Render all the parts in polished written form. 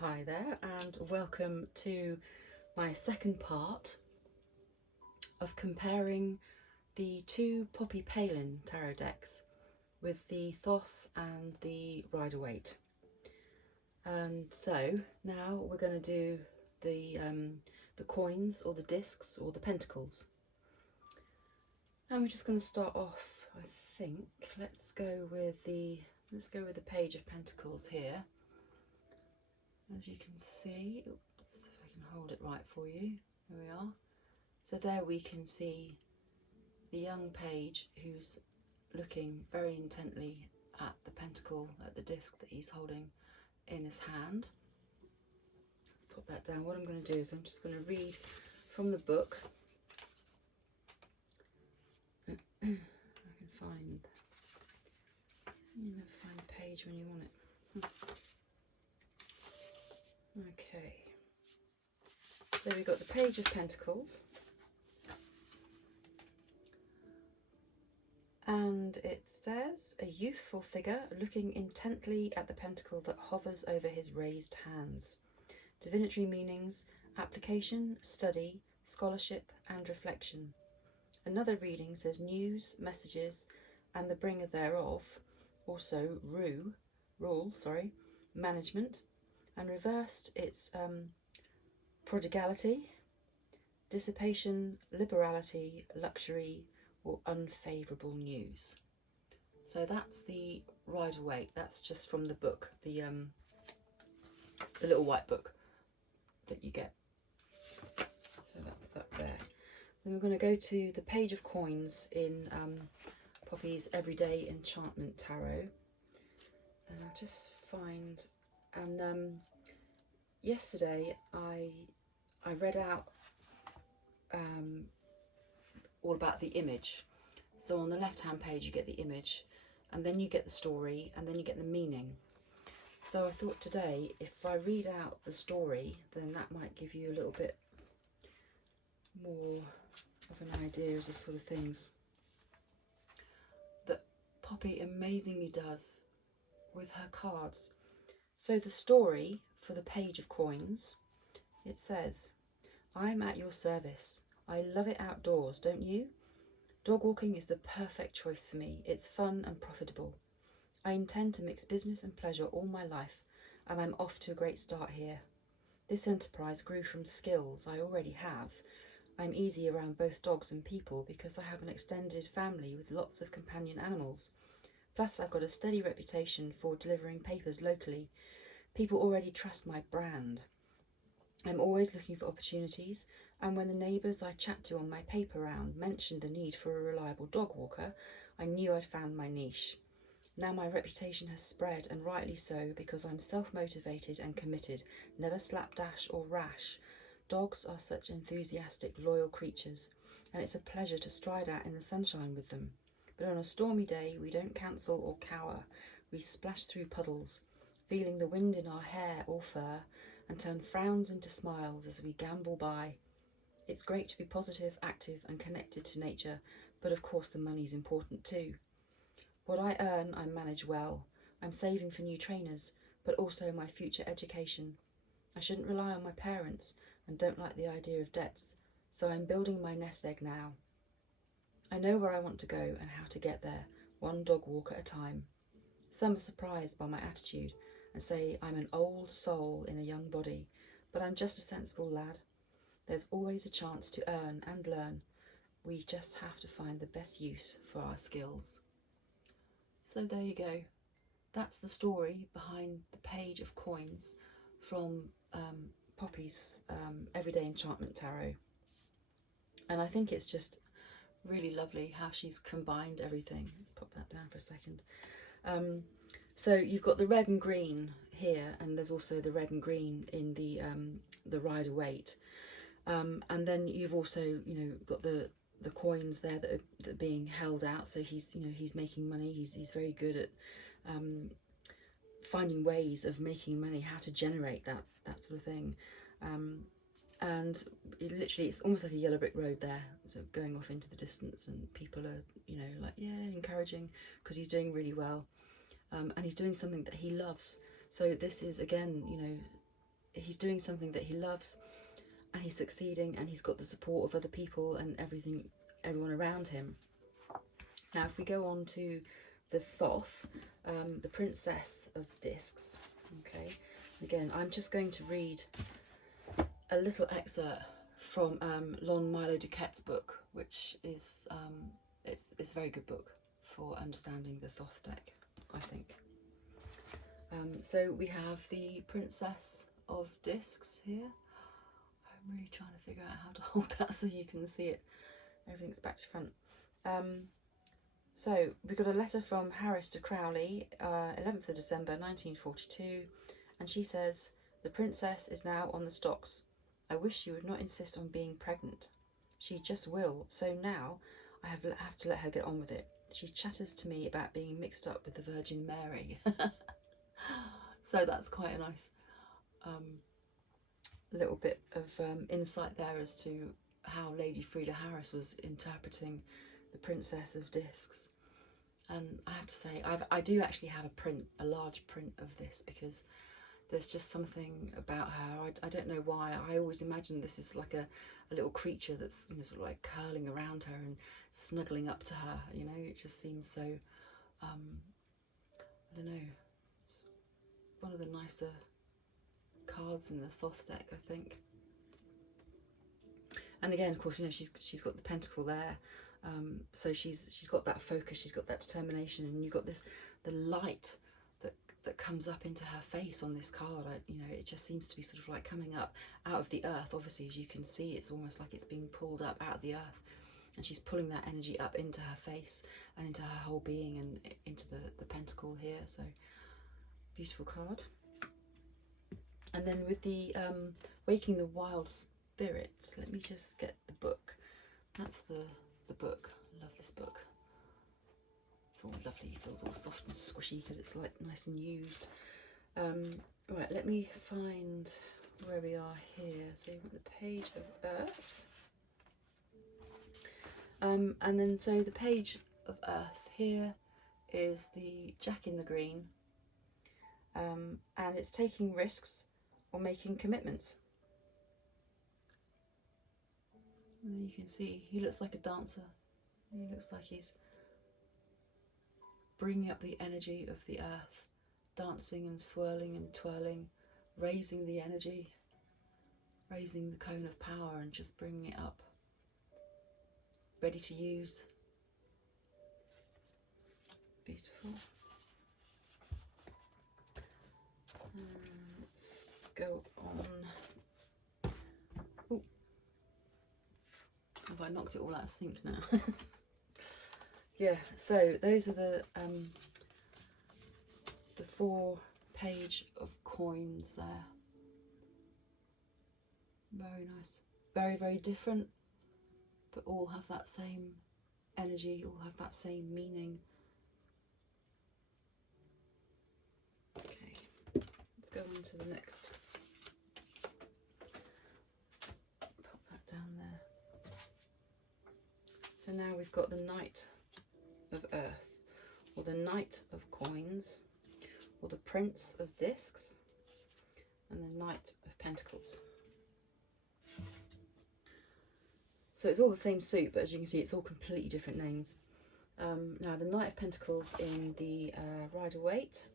Hi there, and welcome to my second part of comparing the two Poppy Palin tarot decks with the Thoth and the Rider Waite. And so now we're going to do the coins, or the discs, or the pentacles. And we're just going to start off, I think. Let's go with the Page of Pentacles here. As you can see, oops, if I can hold it right for you, there we are. So there we can see the young page who's looking very intently at the pentacle, at the disc that he's holding in his hand. Let's put that down. What I'm going to do is I'm just going to read from the book. I can find, you never find the page when you want it. Okay, so we've got the Page of Pentacles, and it says, a youthful figure looking intently at the pentacle that hovers over his raised hands. Divinatory meanings: application, study, scholarship and reflection. Another reading says news, messages and the bringer thereof. Also rule, management. And reversed, it's prodigality, dissipation, liberality, luxury, or unfavourable news. So that's the Rider Waite. That's just from the book, the little white book that you get. So that's up there. Then we're going to go to the Page of Coins in Poppy's Everyday Enchantment Tarot. And I'll just find... And yesterday I read out all about the image. So on the left hand page you get the image, and then you get the story, and then you get the meaning. So I thought today, if I read out the story, then that might give you a little bit more of an idea as the sort of things that Poppy amazingly does with her cards. So the story for the Page of Coins, it says, I'm at your service. I love it outdoors, don't you? Dog walking is the perfect choice for me. It's fun and profitable. I intend to mix business and pleasure all my life, and I'm off to a great start here. This enterprise grew from skills I already have. I'm easy around both dogs and people because I have an extended family with lots of companion animals. Plus I've got a steady reputation for delivering papers locally. People already trust my brand. I'm always looking for opportunities, and when the neighbours I chat to on my paper round mentioned the need for a reliable dog walker, I knew I'd found my niche. Now my reputation has spread, and rightly so, because I'm self-motivated and committed, never slapdash or rash. Dogs are such enthusiastic, loyal creatures, and it's a pleasure to stride out in the sunshine with them. But on a stormy day, we don't cancel or cower. We splash through puddles, feeling the wind in our hair or fur, and turn frowns into smiles as we gambol by. It's great to be positive, active and connected to nature, but of course the money's important too. What I earn, I manage well. I'm saving for new trainers, but also my future education. I shouldn't rely on my parents and don't like the idea of debts, so I'm building my nest egg now. I know where I want to go and how to get there, one dog walk at a time. Some are surprised by my attitude and say I'm an old soul in a young body, but I'm just a sensible lad. There's always a chance to earn and learn. We just have to find the best use for our skills. So there you go. That's the story behind the Page of Coins from Poppy's Everyday Enchantment Tarot. And I think it's just really lovely how she's combined everything. Let's pop that down for a second. So you've got the red and green here, and there's also the red and green in the Rider Waite. And then you've also, got the coins there that are being held out. So he's making money. He's very good at finding ways of making money, how to generate that sort of thing. And it's almost like a yellow brick road there, so going off into the distance, and people are, encouraging, because he's doing really well, and he's doing something that he loves. So this is, again, he's doing something that he loves, and he's succeeding, and he's got the support of other people and everyone around him. Now, if we go on to the Thoth, the Princess of Discs, okay, again, I'm just going to read a little excerpt from Lon Milo Duquette's book, which is it's a very good book for understanding the Thoth deck, I think. So we have the Princess of Discs here. I'm really trying to figure out how to hold that so you can see it. Everything's back to front. So we got a letter from Harris to Crowley, 11th of December 1942, and she says, "The princess is now on the stocks. I wish she would not insist on being pregnant. She just will, so now I have to let her get on with it. She chatters to me about being mixed up with the Virgin Mary." So that's quite a nice little bit of insight there as to how Lady Frida Harris was interpreting the Princess of Discs. And I have to say, I do actually have a large print of this, because there's just something about her. I don't know why. I always imagine this is like a little creature that's, you know, sort of like curling around her and snuggling up to her. You know, it just seems so. I don't know. It's one of the nicer cards in the Thoth deck, I think. And again, of course, you know, she's got the pentacle there, so she's got that focus, she's got that determination, and you've got the light that comes up into her face on this card. You know, it just seems to be sort of like coming up out of the earth. Obviously, as you can see, it's almost like it's being pulled up out of the earth, and she's pulling that energy up into her face and into her whole being and into the pentacle here. So beautiful card. And then with the Waking the Wild Spirit, let me just get the book. That's the book. I love this book. It's all lovely. It feels all soft and squishy because it's like nice and used. Right, let me find where we are here. So you've got the Page of Earth. And then so the Page of Earth here is the Jack in the Green. And it's taking risks or making commitments. And you can see he looks like a dancer. He looks like he's bringing up the energy of the earth, dancing and swirling and twirling, raising the energy, raising the cone of power and just bringing it up, ready to use. Beautiful. Let's go on. Ooh. Have I knocked it all out of sync now? Yeah, so those are the 4 page of coins there. Very nice. Very, very different, but all have that same energy, all have that same meaning. Okay, let's go on to the next. Pop that down there. So now we've got the Knight of Earth, or the Knight of Coins, or the Prince of Discs, and the Knight of Pentacles. So it's all the same suit, but as you can see, it's all completely different names. Now, the Knight of Pentacles in the Rider Waite.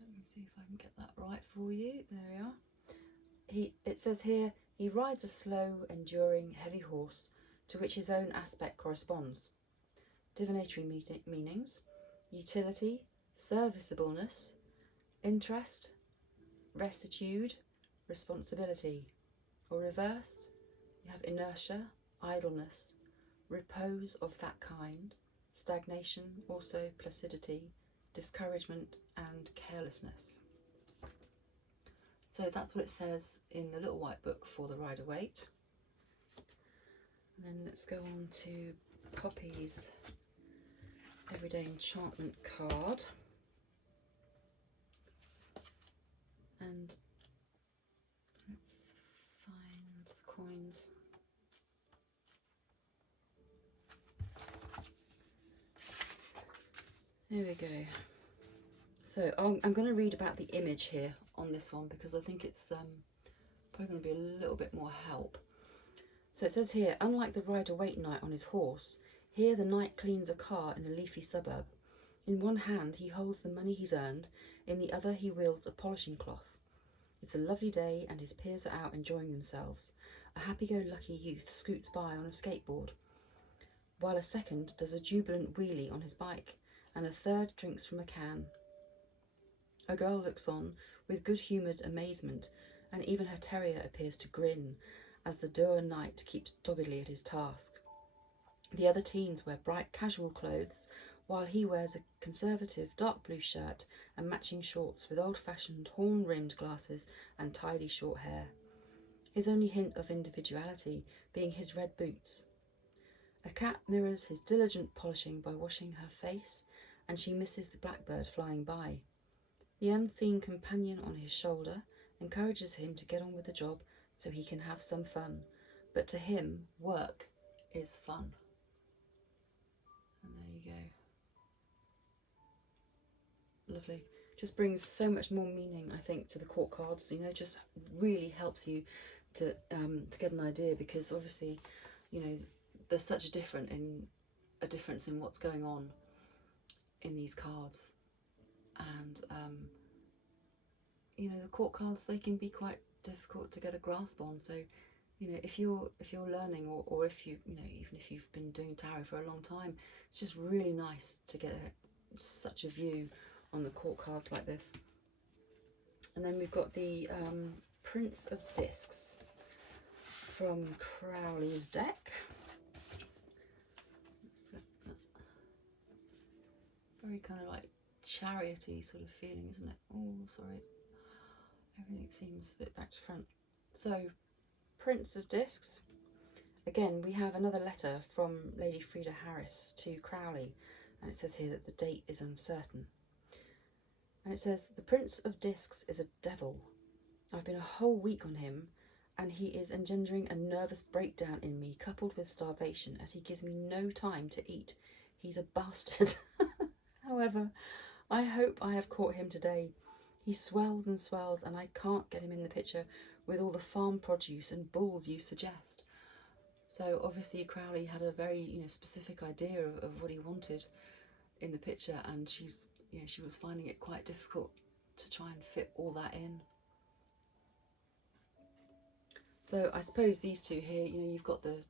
Let me see if I can get that right for you. There we are. It says here, he rides a slow, enduring, heavy horse to which his own aspect corresponds. Divinatory meanings: utility, serviceableness, interest, rectitude, responsibility. Or reversed, you have inertia, idleness, repose of that kind, stagnation, also placidity, discouragement and carelessness. So that's what it says in the little white book for the Rider Waite. And then let's go on to Poppy's Everyday Enchantment card. And let's find the coins. There we go. So I'm going to read about the image here on this one because I think it's probably going to be a little bit more help. So it says here, unlike the Rider Waite knight on his horse, here the knight cleans a car in a leafy suburb. In one hand he holds the money he's earned, in the other he wields a polishing cloth. It's a lovely day and his peers are out enjoying themselves. A happy-go-lucky youth scoots by on a skateboard, while a second does a jubilant wheelie on his bike, and a third drinks from a can. A girl looks on with good-humoured amazement, and even her terrier appears to grin as the dour knight keeps doggedly at his task. The other teens wear bright casual clothes, while he wears a conservative dark blue shirt and matching shorts with old-fashioned horn-rimmed glasses and tidy short hair. His only hint of individuality being his red boots. A cat mirrors his diligent polishing by washing her face, and she misses the blackbird flying by. The unseen companion on his shoulder encourages him to get on with the job so he can have some fun, but to him, work is fun. And there you go. Lovely. Just brings so much more meaning, I think, to the court cards. You know, just really helps you to get an idea, because obviously, you know, there's such a difference in what's going on in these cards, and you know, the court cards, they can be quite difficult to get a grasp on. So, you know, if you're learning, or if you know, even if you've been doing tarot for a long time, it's just really nice to get such a view on the court cards like this. And then we've got the Prince of Discs from Crowley's deck. Very kind of like chariot-y sort of feeling, isn't it? Oh, sorry. Everything seems a bit back to front. So, Prince of Discs. Again, we have another letter from Lady Frida Harris to Crowley, and it says here that the date is uncertain. And it says, the Prince of Discs is a devil. I've been a whole week on him, and he is engendering a nervous breakdown in me, coupled with starvation, as he gives me no time to eat. He's a bastard. However, I hope I have caught him today. He swells and swells, and I can't get him in the picture with all the farm produce and bulls you suggest. So obviously Crowley had a very, you know, specific idea of what he wanted in the picture, and she was finding it quite difficult to try and fit all that in. So I suppose these two here, you know, you've got the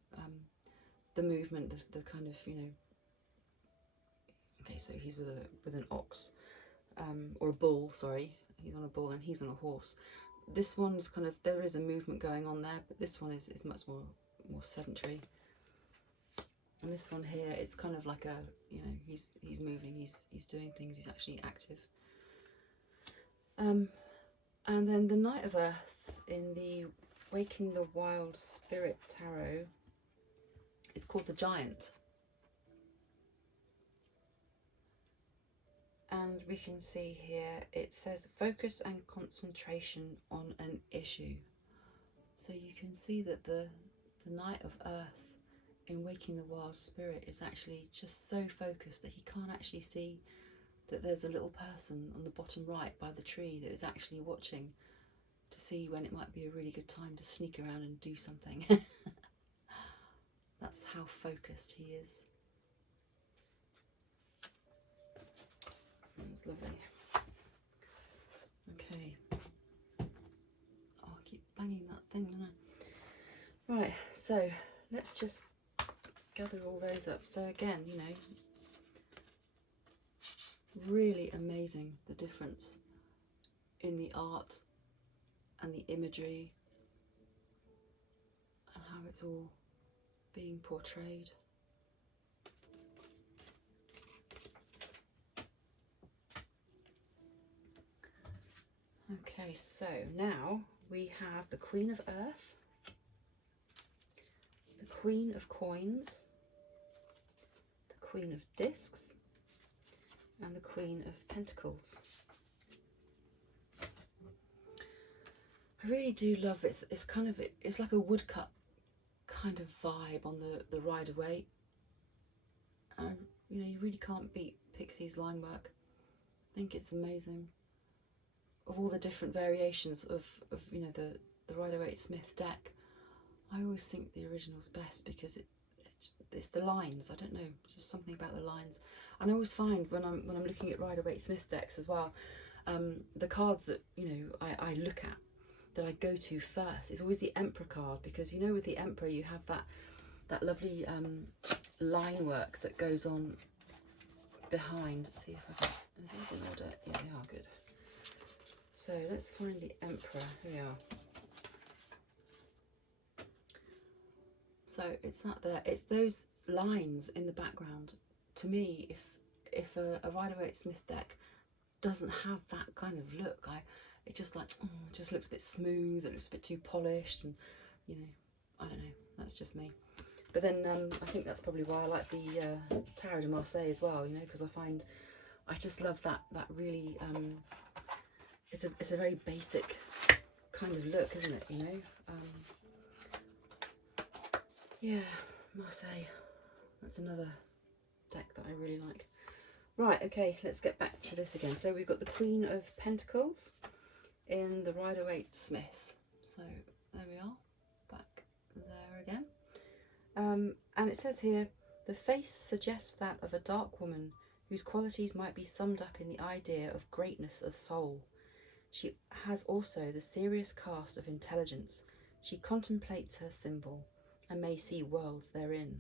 movement, the kind of, you know. Okay, so he's with an ox, or a bull. Sorry, he's on a bull and he's on a horse. This one's kind of, there is a movement going on there, but this one is much more sedentary. And this one here, it's kind of like a, you know, he's moving, he's doing things, he's actually active. And then the Knight of Earth in the Waking the Wild Spirit Tarot is called the Giant. And we can see here, it says focus and concentration on an issue. So you can see that the Knight of Earth in Waking the Wild Spirit is actually just so focused that he can't actually see that there's a little person on the bottom right by the tree that is actually watching to see when it might be a really good time to sneak around and do something. That's how focused he is. That's lovely. Okay. Oh, I keep banging that thing, don't I? Right, so let's just gather all those up. So again, you know, really amazing the difference in the art and the imagery and how it's all being portrayed. Okay, so now we have the Queen of Earth, the Queen of Coins, the Queen of Discs, and the Queen of Pentacles. I really do love it. It's kind of, it's like a woodcut kind of vibe on the Rider Waite. I You know, you really can't beat Pixie's line work. I think it's amazing. Of all the different variations of you know, the Rider Waite Smith deck, I always think the original's best because it's the lines. I don't know, just something about the lines. And I always find when I'm looking at Rider Waite Smith decks as well, the cards that, you know, I look at, that I go to first, is always the Emperor card, because, you know, with the Emperor you have that lovely line work that goes on behind. Let's see if I can, are these in order? Yeah, they are good. So let's find the Emperor. Here we are. So it's that there. It's those lines in the background. To me, if a Rider Waite Smith deck doesn't have that kind of look, it just like, it just looks a bit smooth. It looks a bit too polished, and, you know, I don't know. That's just me. But then I think that's probably why I like the Tarot de Marseille as well. You know, because I just love that really. It's a very basic kind of look, isn't it? You know. Yeah, Marseille. That's another deck that I really like. Right, okay, let's get back to this again. So we've got the Queen of Pentacles in the Rider Waite Smith. So there we are, back there again. And it says here, the face suggests that of a dark woman whose qualities might be summed up in the idea of greatness of soul. She has also the serious cast of intelligence. She contemplates her symbol and may see worlds therein.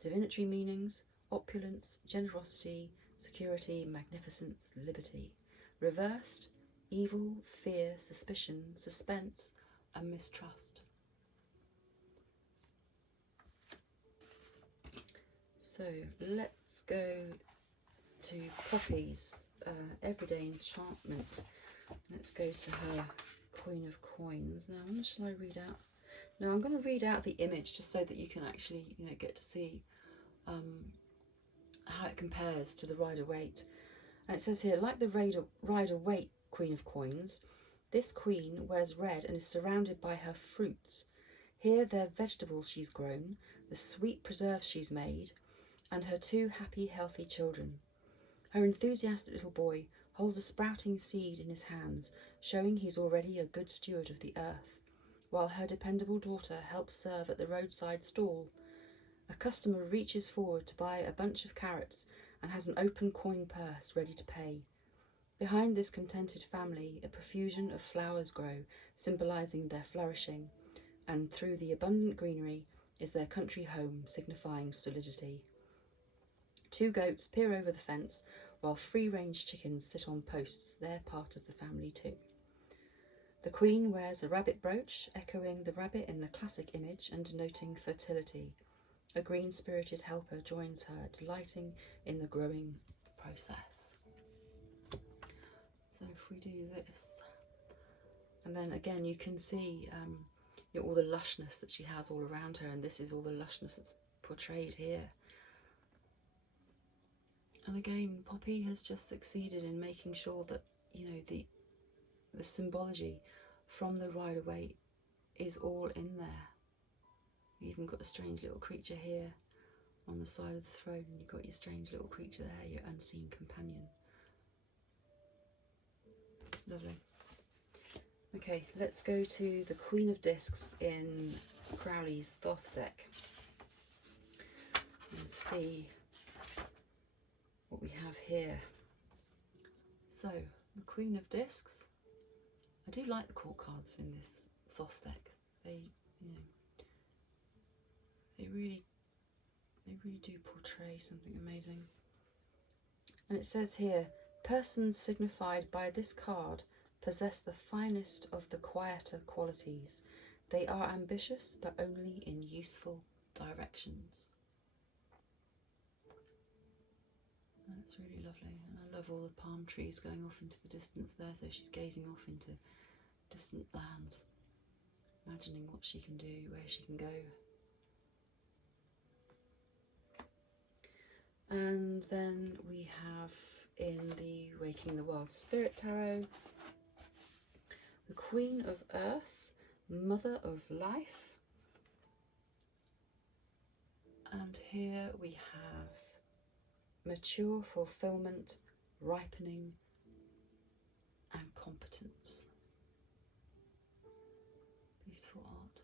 Divinatory meanings: opulence, generosity, security, magnificence, liberty. Reversed: evil, fear, suspicion, suspense, and mistrust. So let's go to Poppy's Everyday Enchantment. Let's go to her Queen of Coins. Now, what shall I read out? Now, I'm going to read out the image just so that you can actually, you know, get to see how it compares to the Rider Waite. And it says here, like the Rider Waite Queen of Coins, this queen wears red and is surrounded by her fruits. Here they're vegetables she's grown, the sweet preserves she's made, and her 2 happy, healthy children. Her enthusiastic little boy holds a sprouting seed in his hands, showing he's already a good steward of the earth, while her dependable daughter helps serve at the roadside stall. A customer reaches forward to buy a bunch of carrots and has an open coin purse ready to pay. Behind this contented family, a profusion of flowers grow, symbolising their flourishing, and through the abundant greenery is their country home, signifying solidity. 2 goats peer over the fence, while free-range chickens sit on posts. They're part of the family too. The queen wears a rabbit brooch, echoing the rabbit in the classic image and denoting fertility. A green-spirited helper joins her, delighting in the growing process. So if we do this, and then again you can see you know, all the lushness that she has all around her, and this is all the lushness that's portrayed here. And again, Poppy has just succeeded in making sure that, you know, the symbology from the Rider Waite is all in there. You even got a strange little creature here on the side of the throne, and you've got your strange little creature there, your unseen companion. Lovely. Okay, let's go to the Queen of Discs in Crowley's Thoth deck and see what we have here. So, the Queen of Discs. I do like the court cards in this Thoth deck. They, you know, they really do portray something amazing. And it says here, persons signified by this card possess the finest of the quieter qualities. They are ambitious, but only in useful directions. That's really lovely. And I love all the palm trees going off into the distance there, so she's gazing off into distant lands, imagining what she can do, where she can go. And then we have in the Waking the Wild Spirit Tarot, the Queen of Earth, Mother of Life. And here we have mature fulfillment, ripening, and competence. Beautiful art.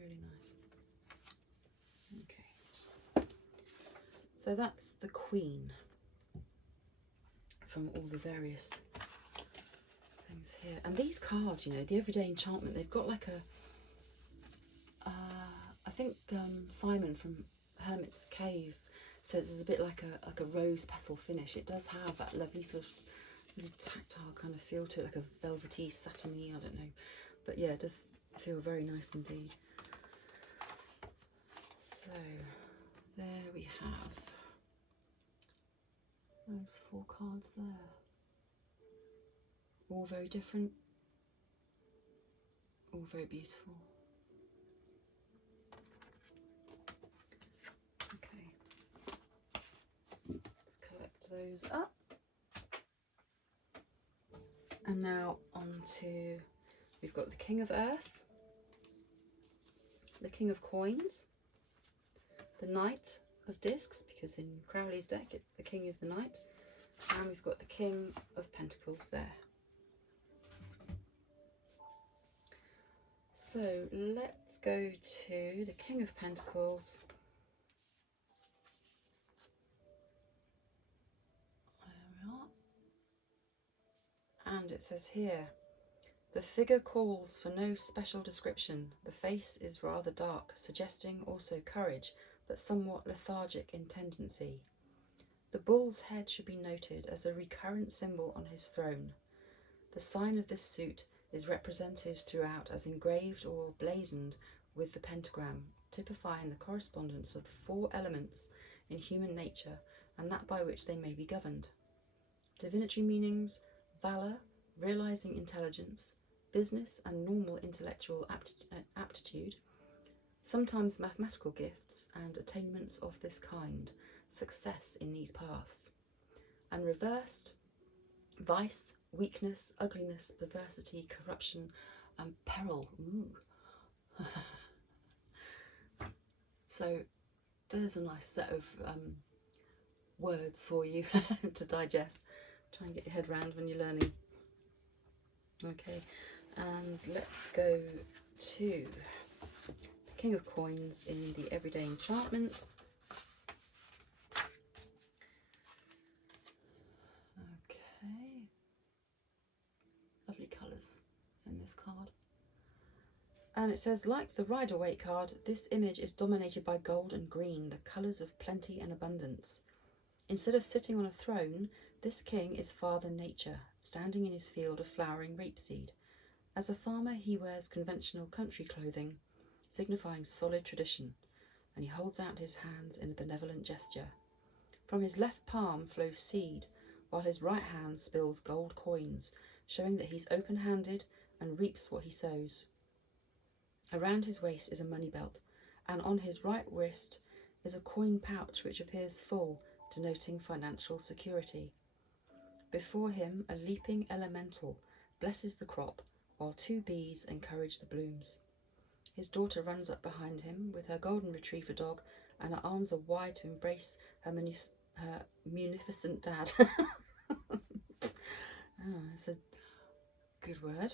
Really nice. Okay. So that's the Queen from all the various things here. And these cards, you know, the Everyday Enchantment, they've got like a I think Simon from Hermit's Cave says it's a bit like a rose petal finish. It does have that lovely sort of really tactile kind of feel to it, like a velvety, satiny, I don't know. But yeah, it does feel very nice indeed. So there we have those 4 cards there. All very different, all very beautiful. Let's collect those up. And now on to, we've got the King of Earth, the King of Coins, the Knight of Discs, because in Crowley's deck the King is the Knight, and we've got the King of Pentacles there. So let's go to the King of Pentacles. And it says here, the figure calls for no special description. The face is rather dark, suggesting also courage, but somewhat lethargic in tendency. The bull's head should be noted as a recurrent symbol on his throne. The sign of this suit is represented throughout as engraved or blazoned with the pentagram, typifying the correspondence of the 4 elements in human nature and that by which they may be governed. Divinatory meanings: valour, realising intelligence, business and normal intellectual aptitude, sometimes mathematical gifts and attainments of this kind, success in these paths. And reversed, vice, weakness, ugliness, perversity, corruption and peril. Ooh. So there's a nice set of words for you to digest. Try and get your head round when you're learning. Okay, and let's go to the King of Coins in the Everyday Enchantment. Okay, lovely colours in this card. And it says, like the Rider Waite card, this image is dominated by gold and green, the colours of plenty and abundance. Instead of sitting on a throne, this king is Father Nature, standing in his field of flowering rapeseed. As a farmer, he wears conventional country clothing, signifying solid tradition, and he holds out his hands in a benevolent gesture. From his left palm flows seed, while his right hand spills gold coins, showing that he's open-handed and reaps what he sows. Around his waist is a money belt, and on his right wrist is a coin pouch which appears full, denoting financial security. Before him, a leaping elemental blesses the crop, while 2 bees encourage the blooms. His daughter runs up behind him with her golden retriever dog, and her arms are wide to embrace her munificent dad. Oh, that's a good word.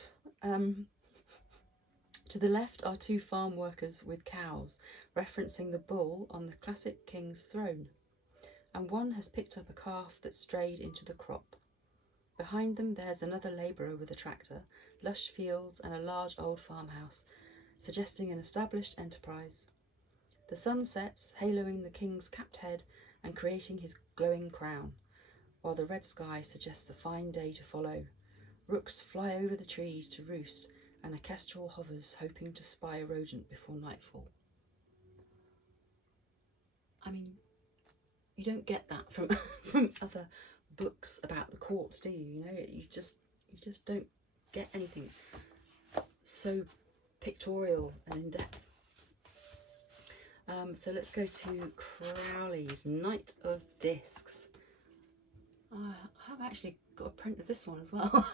To the left are 2 farm workers with cows, referencing the bull on the classic king's throne, and one has picked up a calf that strayed into the crop. Behind them there's another labourer with a tractor, lush fields and a large old farmhouse, suggesting an established enterprise. The sun sets, haloing the king's capped head and creating his glowing crown, while the red sky suggests a fine day to follow. Rooks fly over the trees to roost, and a kestrel hovers, hoping to spy a rodent before nightfall. I mean, you don't get that from from other books about the court, do you? You know, you just don't get anything so pictorial and in depth. So let's go to Crowley's Knight of Discs. I have actually got a print of this one as well.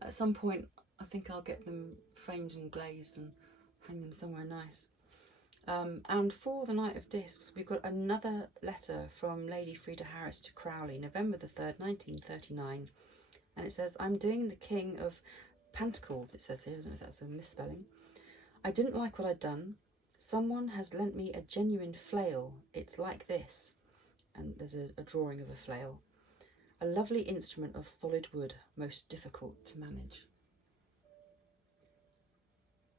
At some point I think I'll get them framed and glazed and hang them somewhere nice. And for the Knight of Discs, we've got another letter from Lady Frida Harris to Crowley, November the 3rd, 1939. And it says, I'm doing the King of Pentacles, it says here. I don't know if that's a misspelling. I didn't like what I'd done. Someone has lent me a genuine flail. It's like this. And there's a drawing of a flail. A lovely instrument of solid wood, most difficult to manage.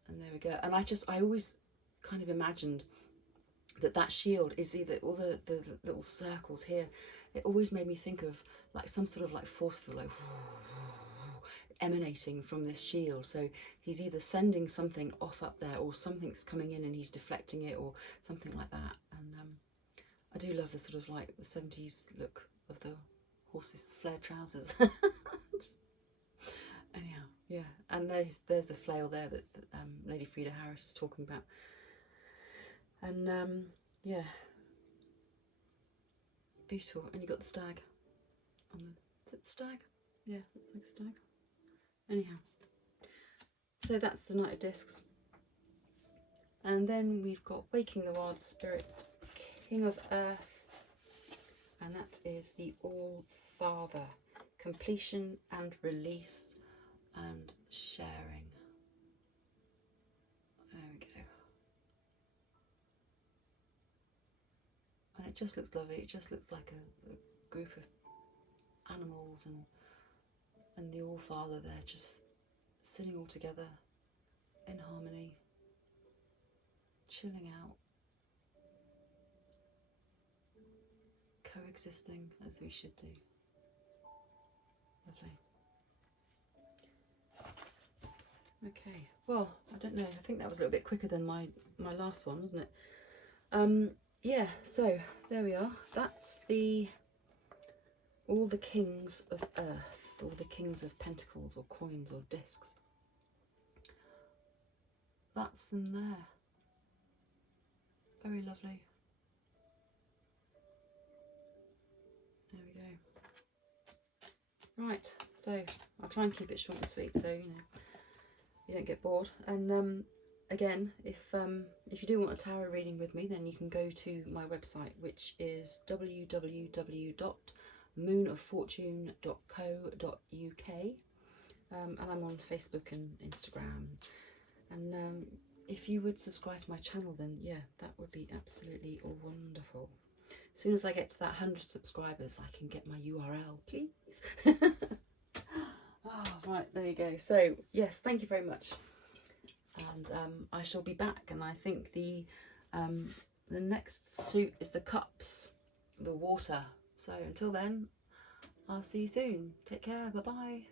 And there we go. And I always kind of imagined that shield is either all the little circles here. It always made me think of like some sort of like force field, like emanating from this shield. So he's either sending something off up there, or something's coming in and he's deflecting it, or something like that. And I do love the sort of like the 70s look of the horses' flared trousers. Anyhow, yeah. And there's the flail there that Lady Frida Harris is talking about. And yeah, beautiful. And you got the stag. Is it the stag? Yeah, it's like a stag. Anyhow, so that's the Knight of Discs. And then we've got Waking the Wild Spirit, King of Earth, and that is the All Father, completion and release and sharing. There we go. And it just looks lovely. It just looks like a group of animals and the All Father there, just sitting all together in harmony, chilling out, coexisting as we should do. Lovely. Okay, well, I don't know, I think that was a little bit quicker than my last one, wasn't it? Yeah, so there we are. That's all the kings of earth, all the kings of pentacles or coins or discs. That's them there. Very lovely. There we go. Right, so I'll try and keep it short and sweet, so you don't get bored. And again, if you do want a tarot reading with me, then you can go to my website, which is www.moonoffortune.co.uk, and I'm on Facebook and Instagram. And if you would subscribe to my channel, then yeah, that would be absolutely wonderful. As soon as I get to that 100 subscribers, I can get my URL, please. Right, there you go. So yes, thank you very much. And I shall be back, and I think the next suit is the cups, the water. So until then, I'll see you soon. Take care. Bye bye.